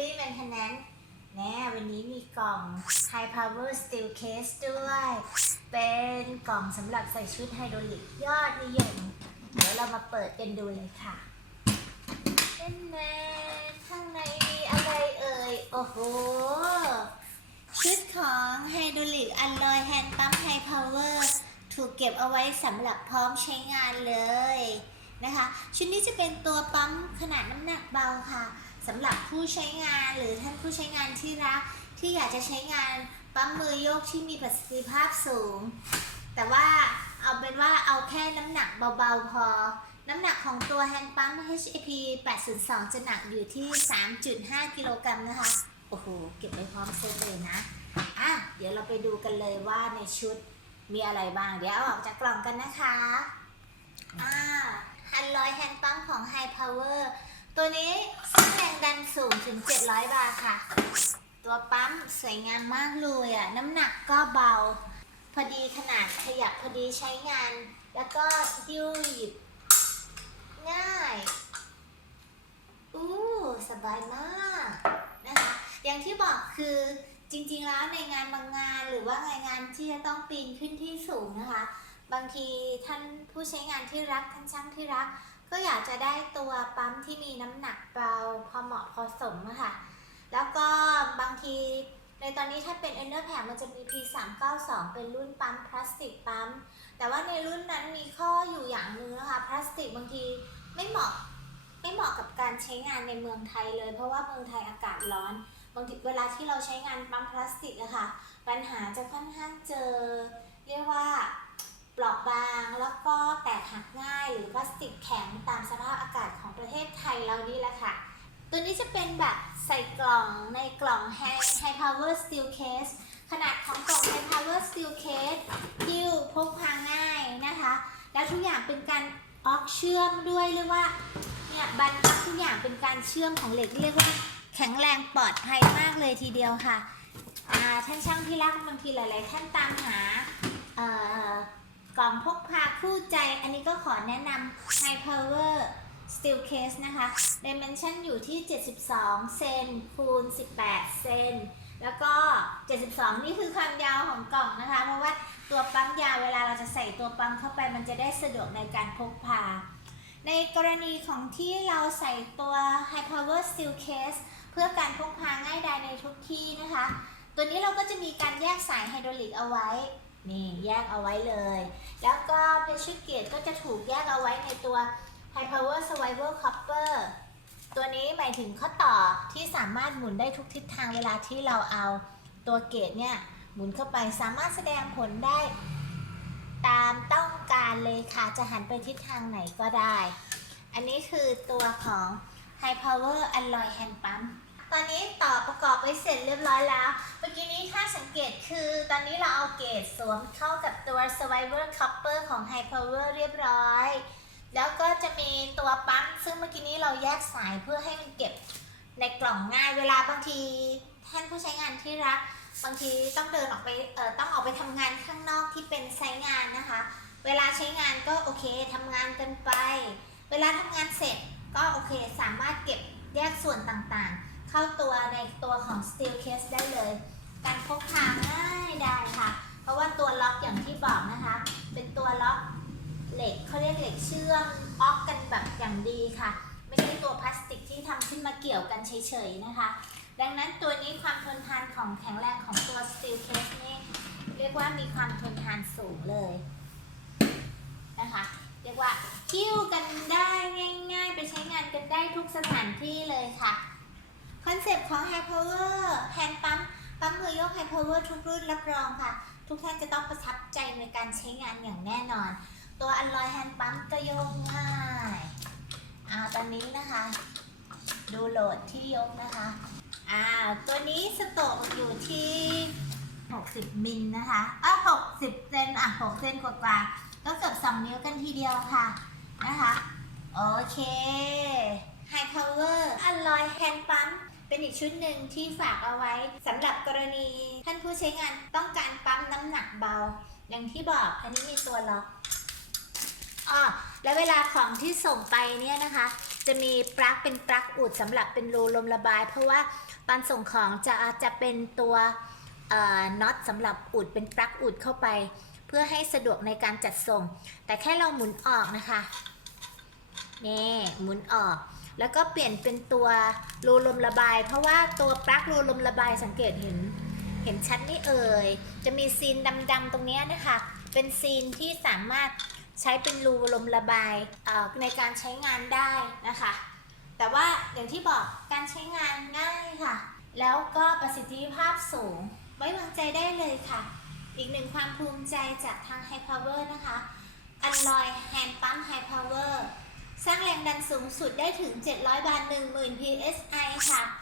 Daily Maintenance แน่วันนี้มีกล่อง High Power Steel Case ด้วย เป็นกล่องสำหรับใส่ชุดไฮดรอลิกยอดนิยม เดี๋ยวเรามาเปิดกันดูเลยค่ะเป็นแน่ข้างในมีอะไรเอ่ย โอ้โห ชุดของไฮดรอลิกอัลลอยแฮนด์ปั๊มไฮพาวเวอร์ถูกเก็บเอาไว้สำหรับพร้อมใช้งานเลยนะคะ ชุดนี้จะเป็นตัวปั๊มขนาดน้ำหนักเบาค่ะ สำหรับผู้ใช้งานหรือท่านผู้ใช้งานที่รัก ที่อยากจะใช้งานปั๊มมือโยกที่มีประสิทธิภาพสูง แต่ว่าเอาเป็นว่าเอาแค่น้ำหนักเบาๆพอ น้ำหนักของตัวแฮนด์ปั๊ม HAP 802 จะหนักอยู่ที่ 3.5 กิโลกรัมนะคะ โอ้โห เก็บไว้พร้อมเซตเลยนะ อะ เดี๋ยวเราไปดูกันเลยว่าในชุดมีอะไรบ้าง เดี๋ยวเอาออกจากกล่องกันนะคะ อ่าฮันลอยแฮนด์ปั๊มของ High Power ตัวนี้สร้างแรงดันสูงถึง 700 บาร์ค่ะ ตัวปั๊มสวยงามมากเลยอะ น้ำหนักก็เบา พอดีขนาดขยับพอดีใช้งาน แล้วก็หิ้วหยิบ ง่าย อู้สบายมากนะคะ อย่างที่บอกคือจริงๆแล้วในงานบางงานหรือว่างานที่จะต้องปีนขึ้นที่สูงนะคะ บางทีท่านผู้ใช้งานที่รักท่านช่างที่รัก ก็อยากจะได้ตัวปั๊มที่มีน้ำหนักเบาพอเหมาะพอสมค่ะ แล้วก็บางทีในตอนนี้ถ้าเป็น e n d e r p a c มันจะมี P392 เป็นรุ่นปั๊มพลาสติกปั๊ม แต่ว่าในรุ่นนั้นมีข้ออยู่อย่างนึงนะคะ พลาสติกบางทีไม่เหมาะไม่เหมาะกับการใช้งานในเมืองไทยเลย เพราะว่าเมืองไทยอากาศร้อน บางทีเวลาที่เราใช้งานปั๊มพลาสติกอะค่ะ ปัญหาจะค่อนข้างเจอ ปราะบางแล้วก็แตกหักง่ายหรือพลาสติกแข็งตามสภาพอากาศของประเทศไทยเรานี่แหละค่ะ ตัวนี้จะเป็นแบบใส่กล่องในกล่อง High High Power Steel Case ขนาดของกล่อง High Power Steel Case หิ้วพกพาง่ายนะคะ แล้วทุกอย่างเป็นการออกเชื่อมด้วยเรียกว่าเนี่ยบันพับทุกอย่างเป็นการเชื่อมของเหล็กเรียกว่า แข็งแรงปลอดภัยมากเลยทีเดียวค่ะท่านช่างที่รักบางทีหลาย ๆ ท่านตามหา กล่องพกพาคู่ใจ อันนี้ก็ขอแนะนำ High Power Steel Case นะคะ Dimension อยู่ที่ 72 เซนคูณ 18 เซน แล้วก็ 72 นี่คือความยาวของกล่องนะคะ เพราะว่าตัวปั๊มยาวเวลาเราจะใส่ตัวปั๊มเข้าไปมันจะได้สะดวกในการพกพา ในกรณีของที่เราใส่ตัว High Power Steel Case เพื่อการพกพาง่ายดายในทุกที่นะคะ ตัวนี้เราก็จะมีการแยกสายไฮดรอลิกเอาไว้ นี่แยกเอาไว้เลย แล้วก็ pressure gauge ก็จะถูกแยกเอาไว้ในตัว High Power Survival Copper ตัวนี้หมายถึงข้อต่อที่สามารถหมุนได้ทุกทิศทางเวลาที่เราเอาตัวเกจเนี่ยหมุนเข้าไปสามารถแสดงผลได้ ตามต้องการเลยค่ะ จะหันไปทิศทางไหนก็ได้ อันนี้คือตัวของ High Power Alloy Hand Pump ตอนนี้ต่อประกอบไว้เสร็จเรียบร้อยแล้ว เมื่อกี้นี้ถ้าสังเกตคือ ตอนนี้เราเอาเกจสวมเข้ากับตัว Survivor Copper ของ High Power เรียบร้อย แล้วก็จะมีตัวปั๊มซึ่งเมื่อกี้นี้เราแยกสายเพื่อให้มันเก็บในกล่องง่ายเวลาบางทีท่านผู้ใช้งานที่รัก บางทีต้องเดินออกไปเอ่อต้องออกไปทำงานข้างนอกที่เป็นไซต์งานนะคะ เวลาใช้งานก็โอเคทำงานกันไป เวลาทำงานเสร็จก็โอเคสามารถเก็บแยกส่วนต่างๆ เข้าตัวในตัวของ steel case ได้เลย การพกพาง่ายได้ค่ะ เพราะว่าตัวล็อกอย่างที่บอกนะคะ เป็นตัวล็อกเหล็กเขาเรียกเหล็กเชื่อมออกกันแบบอย่างดีค่ะ ไม่ใช่ตัวพลาสติกที่ทำขึ้นมาเกี่ยวกันเฉยๆนะคะ ดังนั้นตัวนี้ความทนทานของแข็งแรงของตัว steel case นี่เรียกว่ามีความทนทานสูงเลยนะคะเรียกว่าคิ้วกันได้ง่าย ๆ ไปใช้งานกันได้ทุกสถานที่เลยค่ะ อนเซปต์ของ High Power Hand Pump ปั๊มมือยก High Power ทุกรุ่นรับรองค่ะ ทุกท่านจะต้องประทับใจในการใช้งานอย่างแน่นอน ตัวอันลอยแฮนด์ปั๊มก็โยกง่ายอ่าตอนนี้นะคะ ดูโหลดที่ยกนะคะอ่าตัวนี้สโตกอยู่ที่ 60 มิลนะคะอะ60 เซนอะ 6 เซนกว่าๆก็เกือบ 2 นิ้วกันทีเดียวค่ะนะคะ โอเค High Power อันลอยแฮนด์ปั๊ม เป็นอีกชุดหนึ่งที่ฝากเอาไว้สำหรับกรณี ท่านผู้ใช้งานต้องการปั๊มน้ำหนักเบา อย่างที่บอกอันนี้มีตัวล็อกอ่าหและเวลาของที่ส่งไปเนี่ยนะคะ จะมีปลั๊กเป็นปลั๊กอุดสำหรับเป็นรูลมระบาย เพราะว่าตอนส่งของจะจะเป็นตัวน็อตสำหรับอุดเป็นปลั๊กอุดเข้าไป เพื่อให้สะดวกในการจัดส่ง แต่แค่เราหมุนออกนะคะนี่หมุนออก แล้วก็เปลี่ยนเป็นตัวรูลมระบาย เพราะว่าตัวปลั๊กรูลมระบายสังเกตเห็น เห็นชัดนี่เอ่ย จะมีซีนดำๆตรงนี้นะคะ เป็นซีนที่สามารถใช้เป็นรูลมระบายในการใช้งานได้นะคะ แต่ว่าอย่างที่บอกการใช้งานง่ายค่ะ แล้วก็ประสิทธิภาพสูง ไว้วางใจได้เลยค่ะ อีกหนึ่งความภูมิใจจากทาง High Power นะคะ Alloy Hand Pump High Power สร้างแรงดันสูงสุดได้ถึง 700 บาท10,000 psi ค่ะ